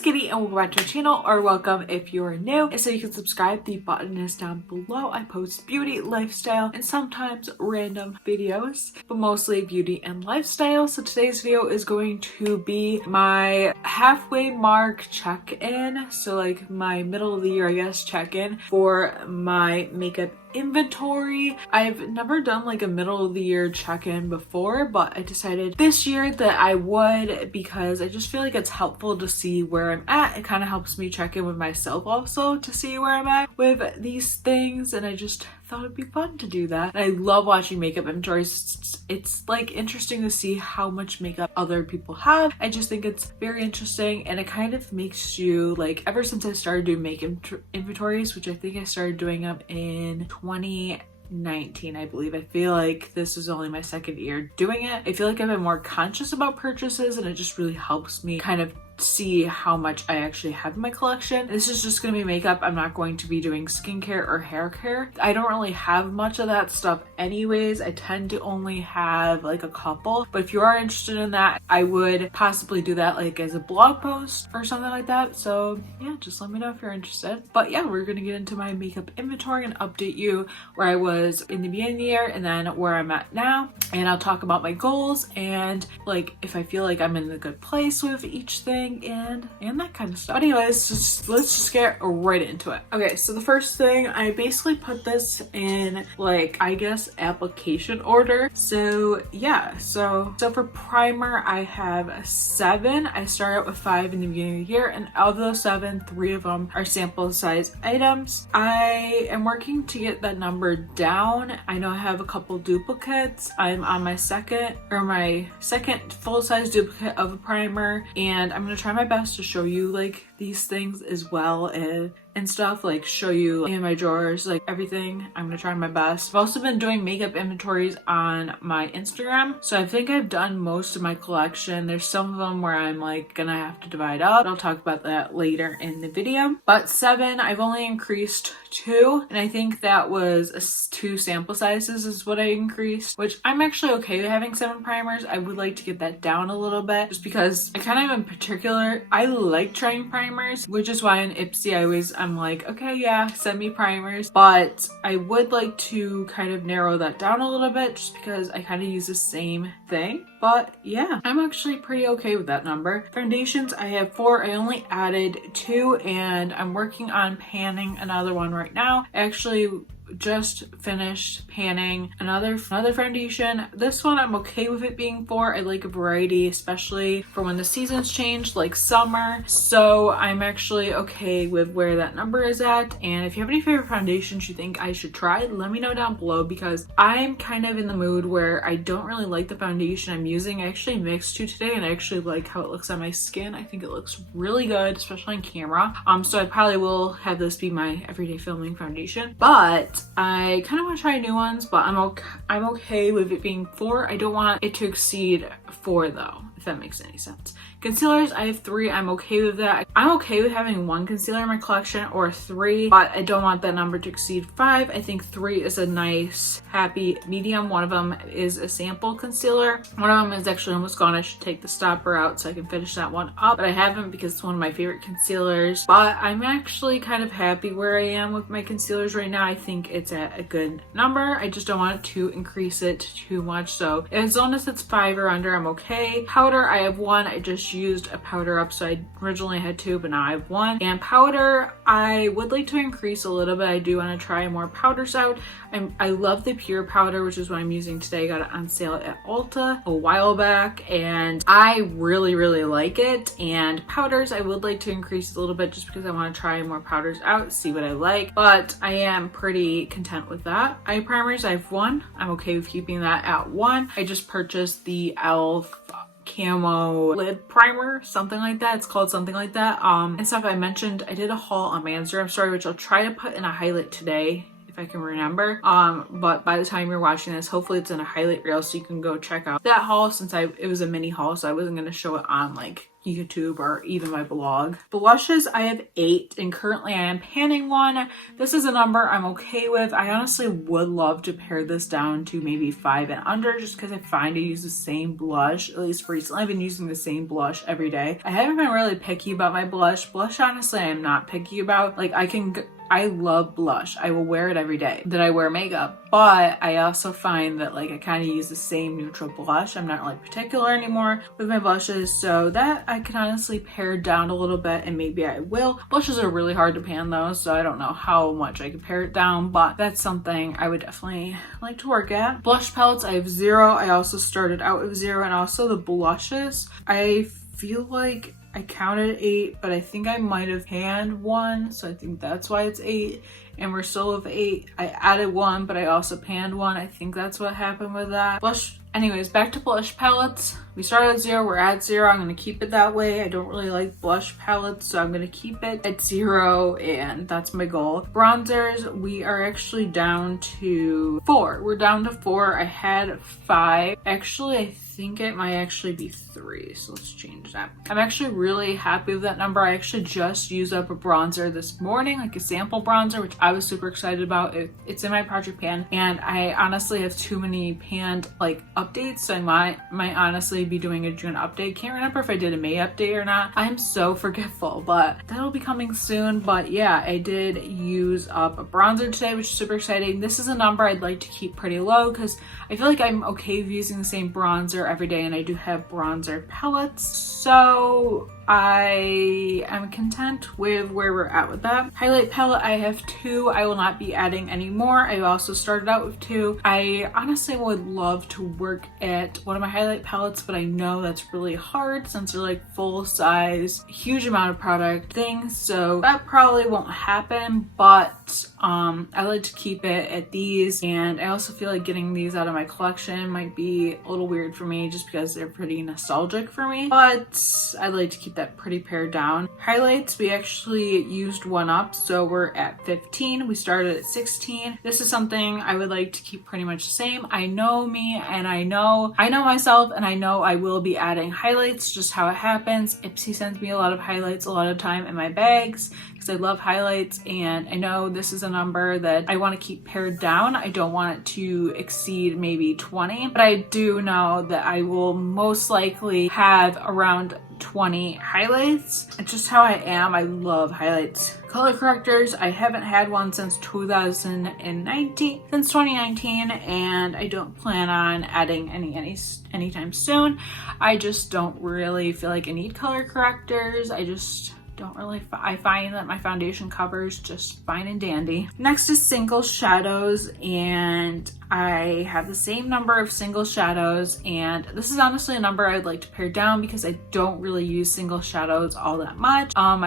it's Kitty and welcome back to our channel, or welcome if you're new. And so you can subscribe, the button is down below. I post beauty, lifestyle, and sometimes random videos, but mostly beauty and lifestyle. So today's video is going to be my halfway mark check-in. So like my middle of the year, I guess, check-in for my makeup inventory. I've never done like a middle of the year check-in before, but I decided this year that I would because I just feel like it's helpful to see where I'm at. It kind of helps me check in with myself also to see where I'm at with these things, and I just thought it'd be fun to do that. And I love watching makeup inventories. It's like interesting to see how much makeup other people have. I just think it's very interesting, and it kind of makes you like, ever since I started doing makeup inventories, which I think I started doing them in 2019, I believe. I feel like this is only my second year doing it. I feel like I've been more conscious about purchases, and it just really helps me kind of see how much I actually have in my collection. This is just going to be makeup. I'm not going to be doing skincare or hair care. I don't really have much of that stuff anyways. I tend to only have like a couple, but if you are interested in that, I would possibly do that like as a blog post or something like that. So yeah, just let me know if you're interested. But yeah, we're going to get into my makeup inventory and update you where I was in the beginning of the year and then where I'm at now. And I'll talk about my goals and like if I feel like I'm in a good place with each thing and that kind of stuff. Anyways, let's just get right into it. Okay, so the first thing, I basically put this in like, I guess, application order. So yeah, so for primer, I have 7. I started out with 5 in the beginning of the year, and of those 7, 3 of them are sample size items. I am working to get that number down. I know I have a couple duplicates. I'm on my second full size duplicate of a primer, and I'm gonna try my best to show you like these things as well and stuff, like show you in my drawers, like everything. I'm gonna try my best. I've also been doing makeup inventories on my Instagram, so I think I've done most of my collection. There's some of them where I'm like gonna have to divide up. I'll talk about that later in the video. But 7, I've only increased 2, and I think that was 2 sample sizes is what I increased, which I'm actually okay with having 7 primers. I would like to get that down a little bit just because I kind of, in particular, I like trying primers, which is why in Ipsy I'm like, okay, yeah, send me primers, but I would like to kind of narrow that down a little bit just because I kind of use the same thing. But yeah, I'm actually pretty okay with that number. Foundations, I have 4. I only added 2, and I'm working on panning another one right now. Actually, just finished panning another foundation. This one I'm okay with it being 4. I like a variety, especially for when the seasons change, like summer. So I'm actually okay with where that number is at. And if you have any favorite foundations you think I should try, let me know down below, because I'm kind of in the mood where I don't really like the foundation I'm using. I actually mixed 2 today, and I actually like how it looks on my skin. I think it looks really good, especially on camera. So I probably will have this be my everyday filming foundation, but I kind of want to try new ones, but I'm okay with it being 4. I don't want it to exceed 4 though, if that makes any sense. Concealers, I have 3. I'm okay with that. I'm okay with having 1 concealer in my collection or 3, but I don't want that number to exceed 5. I think 3 is a nice, happy medium. One of them is a sample concealer. One of them is actually almost gone. I should take the stopper out so I can finish that one up, but I haven't because it's one of my favorite concealers. But I'm actually kind of happy where I am with my concealers right now. I think it's at a good number. I just don't want to increase it too much. So as long as it's 5 or under, I'm okay. Powder, I have 1. I just used a powder up, so I originally had 2, but now I have 1. And powder, I would like to increase a little bit. I do want to try more powders out. I love the pure powder, which is what I'm using today. I got it on sale at Ulta a while back, and I really like it. And powders, I would like to increase a little bit just because I want to try more powders out, see what I like, but I am pretty content with that. Eye primers, I have 1. I'm okay with keeping that at 1. I just purchased the e.l.f. camo lid primer, something like that. It's called something like that. And stuff I mentioned, I did a haul on my Instagram story, which I'll try to put in a highlight today if I can remember. But by the time you're watching this, hopefully it's in a highlight reel so you can go check out that haul, since it was a mini haul, so I wasn't going to show it on like YouTube or even my blog. Blushes, I have 8 and currently I am panning one. This is a number I'm okay with. I honestly would love to pare this down to maybe 5 and under, just because I find I use the same blush. At least recently I've been using the same blush every day. I haven't been really picky about my blush. Blush honestly I'm not picky about. Like I love blush. I will wear it every day that I wear makeup, but I also find that like I kind of use the same neutral blush. I'm not like particular anymore with my blushes, so that I can honestly pare down a little bit, and maybe I will. Blushes are really hard to pan though, so I don't know how much I can pare it down, but that's something I would definitely like to work at. Blush palettes, I have 0. I also started out with 0, and also the blushes, I feel like I counted 8, but I think I might have panned 1, so I think that's why it's 8, and we're still with 8. I added 1, but I also panned 1. I think that's what happened with that. Blush. Anyways, back to blush palettes. We started at 0, we're at 0. I'm going to keep it that way. I don't really like blush palettes, so I'm going to keep it at 0, and that's my goal. Bronzers, we are actually down to 4. We're down to 4. I had 5. Actually, I think it might actually be 3, so let's change that. I'm actually really happy with that number. I actually just used up a bronzer this morning, like a sample bronzer, which I was super excited about. It's in my project pan, and I honestly have too many panned like updates, so I might honestly be doing a June update. Can't remember if I did a May update or not. I'm so forgetful, but that'll be coming soon. But yeah, I did use up a bronzer today, which is super exciting. This is a number I'd like to keep pretty low because I feel like I'm okay with using the same bronzer every day, and I do have bronzer palettes, so I am content with where we're at with that. Highlight palette, I have 2. I will not be adding any more. I also started out with 2. I honestly would love to work at one of my highlight palettes, but I know that's really hard since they're like full size, huge amount of product things, so that probably won't happen, but I like to keep it at these, and I also feel like getting these out of my collection might be a little weird for me just because they're pretty nostalgic for me, but I like to keep that pretty pared down. Highlights, we actually used 1 up, so we're at 15. We started at 16. This is something I would like to keep pretty much the same. I know me, and I know myself, and I know I will be adding highlights, just how it happens. Ipsy sends me a lot of highlights a lot of time in my bags because I love highlights, and I know this is a number that I want to keep pared down. I don't want it to exceed maybe 20, but I do know that I will most likely have around 20 highlights. It's just how I am. I love highlights. Color correctors, I haven't had one since 2019, and I don't plan on adding anytime soon. I just don't really feel like I need color correctors. I just don't really, I find that my foundation covers just fine and dandy. Next is single shadows, and I have the same number of single shadows, and this is honestly a number I'd like to pare down because I don't really use single shadows all that much. I'm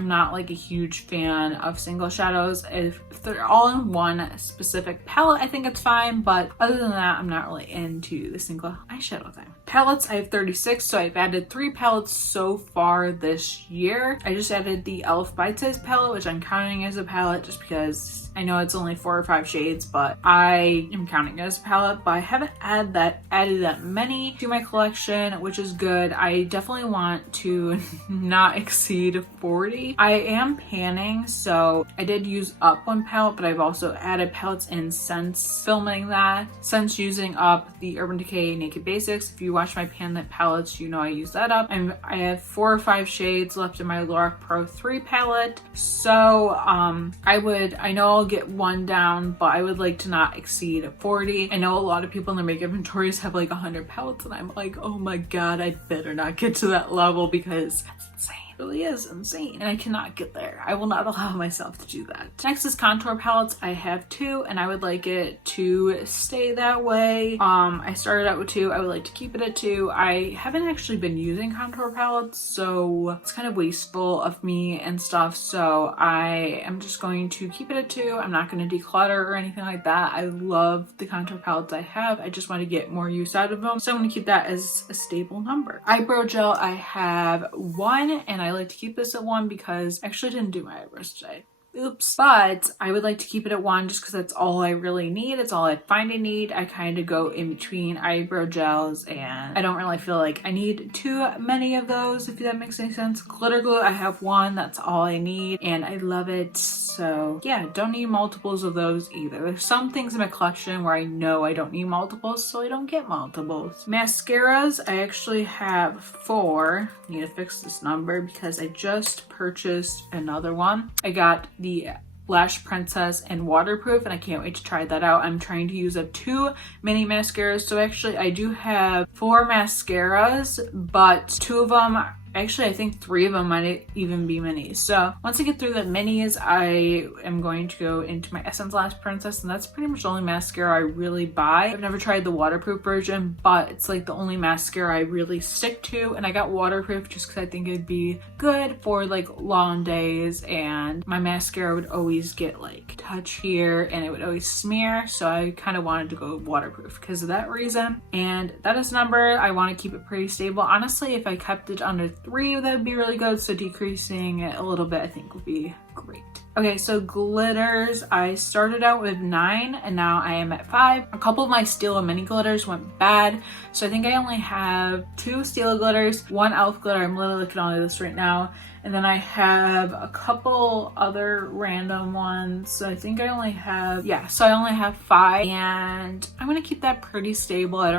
not like a huge fan of single shadows. If they're all in one specific palette, I think it's fine, but other than that, I'm not really into the single eyeshadow thing. Palettes, I have 36, so I've added 3 palettes so far this year. I just added the e.l.f. Bite Size palette, which I'm counting as a palette just because I know it's only 4 or 5 shades, but I am counting it as a palette. But I haven't added that many to my collection, which is good. I definitely want to not exceed 40. I am panning, so I did use up 1 palette, but I've also added palettes in since filming that, since using up the Urban Decay Naked Basics. If you watch my pan lit palettes, you know I use that up, and I have 4 or 5 shades left in my Lorac Pro 3 palette, so I know I'll get 1 down, but I would like to not exceed 40. I know a lot of people in their makeup inventories have like 100 palettes, and I'm like, oh my god, I better not get to that level because that's insane. Really is insane, and I cannot get there. I will not allow myself to do that. Next is contour palettes. I have 2, and I would like it to stay that way. I started out with 2. I would like to keep it at 2. I haven't actually been using contour palettes, so it's kind of wasteful of me and stuff, so I am just going to keep it at 2. I'm not going to declutter or anything like that. I love the contour palettes I have. I just want to get more use out of them, so I'm going to keep that as a stable number. Eyebrow gel, I have 1, and I like to keep this at 1 because I actually didn't do my eyebrows today. oops. But I would like to keep it at 1 just because that's all I really need. It's all I find I need. I kind of go in between eyebrow gels, and I don't really feel like I need too many of those, if that makes any sense. Glitter glue, I have 1. That's all I need, and I love it. So yeah, don't need multiples of those either. There's some things in my collection where I know I don't need multiples, so I don't get multiples. Mascaras, I actually have 4. Need to fix this number because I just purchased another one. I got the Lash Princess and waterproof, and I can't wait to try that out. I'm trying to use up 2 mini mascaras, so actually I do have 4 mascaras, but 2 of them, actually I think 3 of them might even be minis. So once I get through the minis, I am going to go into my Essence Lash Princess, and that's pretty much the only mascara I really buy. I've never tried the waterproof version, but it's like the only mascara I really stick to, and I got waterproof just because I think it'd be good for like long days, and my mascara would always get like touch here and it would always smear, so I kind of wanted to go waterproof because of that reason. And that is number. I want to keep it pretty stable. Honestly, if I kept it under 3, that would be really good, so decreasing it a little bit I think would be great. Okay, so glitters, I started out with 9 and now I am at 5. A couple of my Stila mini glitters went bad, so I think I only have 2 Stila glitters, 1 elf glitter. I'm literally looking at all of this right now. And then I have a couple other random ones. So I think I only have, so I only have 5, and I'm gonna keep that pretty stable. I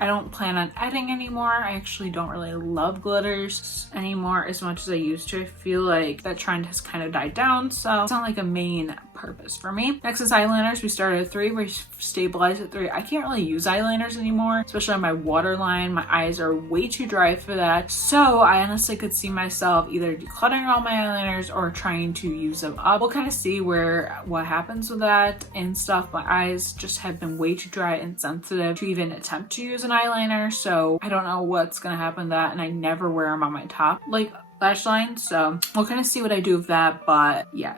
don't plan on adding anymore. I actually don't really love glitters anymore as much as I used to. I feel like that trend has kind of died down, so it's not like a main purpose for me. Next is eyeliners. We started at 3, we stabilized at 3. I can't really use eyeliners anymore, especially on my waterline. My eyes are way too dry for that. So I honestly could see myself either decluttering all my eyeliners or trying to use them up. We'll kind of see what happens with that and stuff. My eyes just have been way too dry and sensitive to even attempt to use an eyeliner, so I don't know what's gonna happen to that, and I never wear them on my top like lash line, so we'll kind of see what I do with that. But yeah,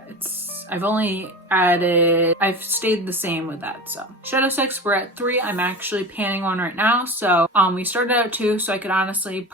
I've stayed the same with that. So shadow sticks, we're at 3. I'm actually panning one right now, so we started out at 2, so I could honestly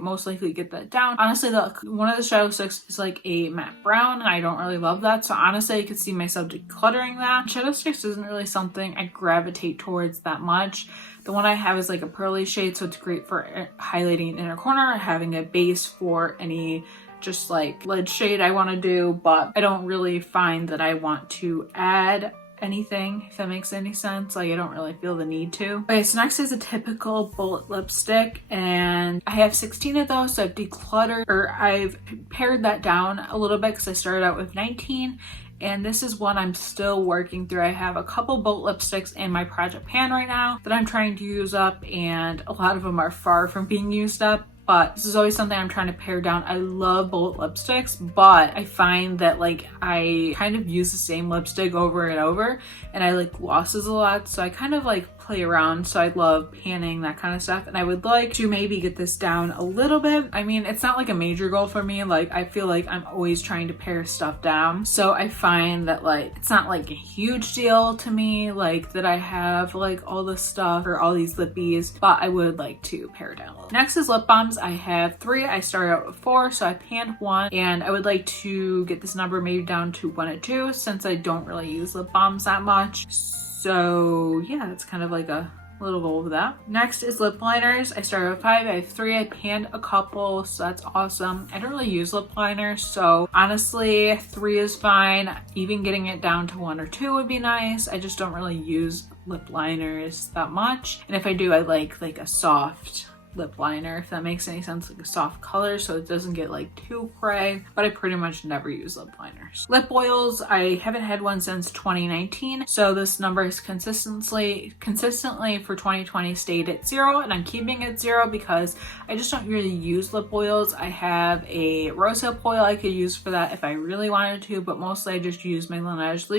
most likely get that down. Honestly, one of the shadow sticks is like a matte brown, and I don't really love that, so honestly I could see myself decluttering that. Shadow sticks isn't really something I gravitate towards that much. The one I have is like a pearly shade, so it's great for highlighting an inner corner, having a base for any just like lid shade I want to do, but I don't really find that I want to add anything, if that makes any sense. Like I don't really feel the need to. Okay, so next is a typical bullet lipstick, and I have 16 of those, so I've pared that down a little bit because I started out with 19. And this is one I'm still working through. I have a couple bullet lipsticks in my project pan right now that I'm trying to use up, and a lot of them are far from being used up. But this is always something I'm trying to pare down. I love bullet lipsticks, but I find that like I kind of use the same lipstick over and over, and I like glosses a lot, so I kind of like play around. So I love panning, that kind of stuff, and I would like to maybe get this down a little bit. I mean, it's not like a major goal for me. Like I feel like I'm always trying to pare stuff down, so I find that like it's not like a huge deal to me like that I have like all this stuff or all these lippies, but I would like to pare it down a little. Next is lip balms. I have 3. I started out with 4, so I panned 1, and I would like to get this number maybe down to 1 or 2 since I don't really use lip balms that much. So yeah, it's kind of like a little goal of that. Next is lip liners. I started with 5, I have 3, I panned a couple, so that's awesome. I don't really use lip liners, so honestly 3 is fine. Even getting it down to 1 or 2 would be nice. I just don't really use lip liners that much, and if I do, I like a soft lip liner, if that makes any sense, like a soft color so it doesn't get like too cray, but I pretty much never use lip liners. Lip oils, I haven't had one since 2019, so this number is consistently for 2020 stayed at 0, and I'm keeping it 0 because I just don't really use lip oils. I have a rosehip oil I could use for that if I really wanted to, but mostly I just use my Laneige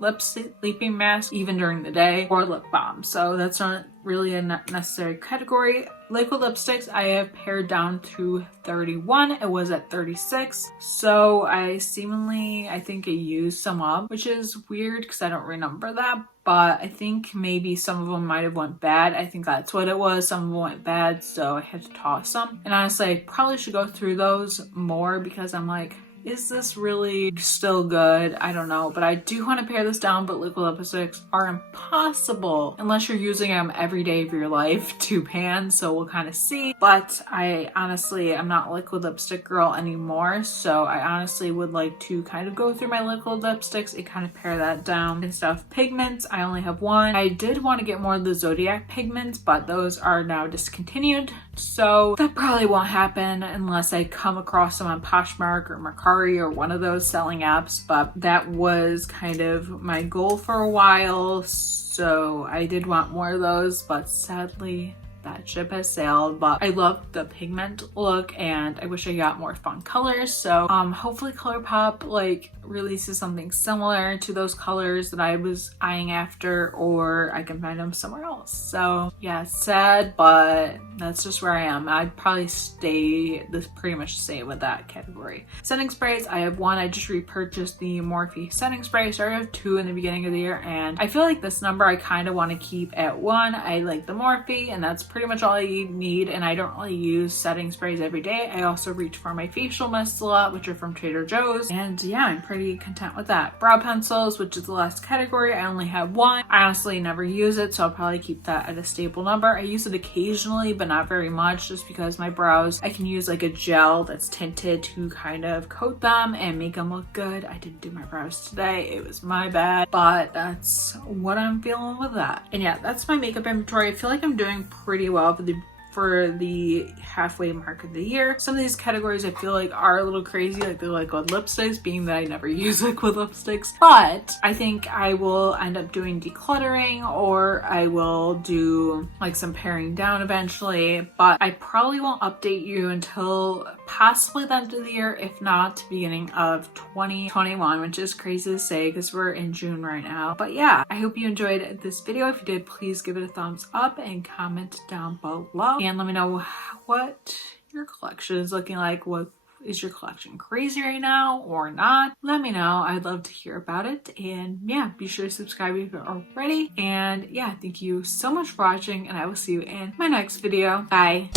lip sleeping mask even during the day, or lip balm, so that's not really a necessary category. Liquid lipsticks, I have pared down to 31. It was at 36, so I think I used some up, which is weird because I don't remember that, but I think maybe some of them might have went bad. I think that's what it was. Some of them went bad, so I had to toss some, and honestly I probably should go through those more because I'm like, is this really still good? I don't know, but I do want to pare this down, but liquid lipsticks are impossible unless you're using them every day of your life to pan, so we'll kind of see. But I honestly, I'm not a liquid lipstick girl anymore, so I honestly would like to kind of go through my liquid lipsticks and kind of pare that down and stuff. Pigments, I only have one. I did want to get more of the Zodiac pigments, but those are now discontinued, so that probably won't happen unless I come across them on Poshmark or Mercari or one of those selling apps. But that was kind of my goal for a while, so I did want more of those, but sadly that ship has sailed. But I love the pigment look and I wish I got more fun colors, so hopefully ColourPop like releases something similar to those colors that I was eyeing after, or I can find them somewhere else. So yeah, it's sad, but that's just where I am. I'd probably pretty much stay with that category. Setting sprays, I have one. I just repurchased the Morphe setting spray, so I have two in the beginning of the year, and I feel like this number I kind of want to keep at one. I like the Morphe, and that's pretty much all I need, and I don't really use setting sprays every day. I also reach for my facial mists a lot, which are from Trader Joe's, and yeah, I'm pretty content with that. Brow pencils, which is the last category, I only have one. I honestly never use it, so I'll probably keep that at a stable number. I use it occasionally, but not very much, just because my brows, I can use like a gel that's tinted to kind of coat them and make them look good. I didn't do my brows today, it was my bad, but that's what I'm feeling with that. And yeah, that's my makeup inventory. I feel like I'm doing pretty well for the halfway mark of the year. Some of these categories I feel like are a little crazy, like the liquid lipsticks, being that I never use liquid lipsticks, but I think I will end up doing decluttering, or I will do like some paring down eventually, but I probably won't update you until possibly the end of the year, if not beginning of 2021, which is crazy to say because we're in June right now. But yeah, I hope you enjoyed this video. If you did, please give it a thumbs up and comment down below. And let me know what your collection is looking like. What is your collection crazy right now or not? Let me know. I'd love to hear about it. And yeah, be sure to subscribe if you're already. And yeah, thank you so much for watching, and I will see you in my next video. Bye.